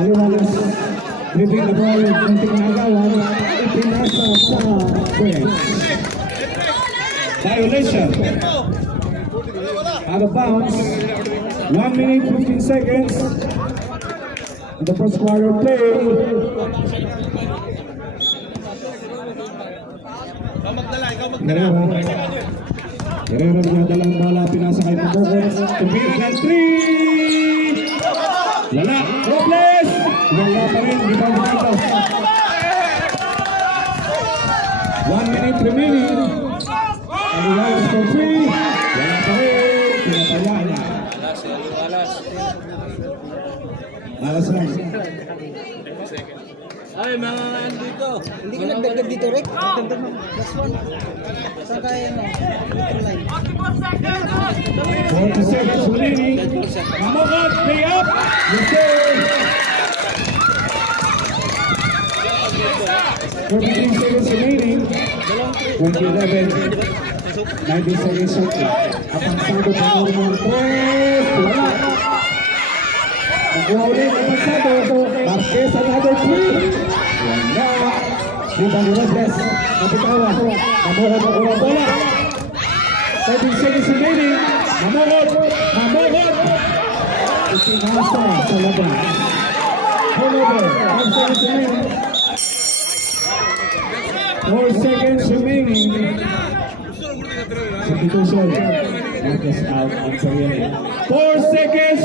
Aliwalas. Dribbling the ball, munting nagawan. Ipinasa sa bench. Violation. Out of bounds. 1 minute 15 seconds. In the first quarter play. Guerrero nagdalang bola, pinasa kay Pabocos. Tumira ng 3. Lala, Robles. Wala pa rin, rebound dito. 1 minute remaining. Aliwalas for 3. Wala pa rin, pinataya niya. Alas lang. Ay, mga andito. Hindi ka nagdagdag dito, Rick? Nagdagdag ng plus 1. Saan kaya mo? 40 seconds remaining. Mamokat, lay up. Return. 33 seconds remaining. 2011. 19 seconds shot. Apansado pa ako ng press. Wala. Nakuha ulit apansado. Marquez another 3. Wala. Rebound ni Robles. Kapitawa. Mamokat ang ulang bola. 13 seconds remaining. Mamokat. Itinasa sa labas. Turnover. 5 seconds remaining. 4 seconds remaining. Substitution. Marcus out. 4 seconds.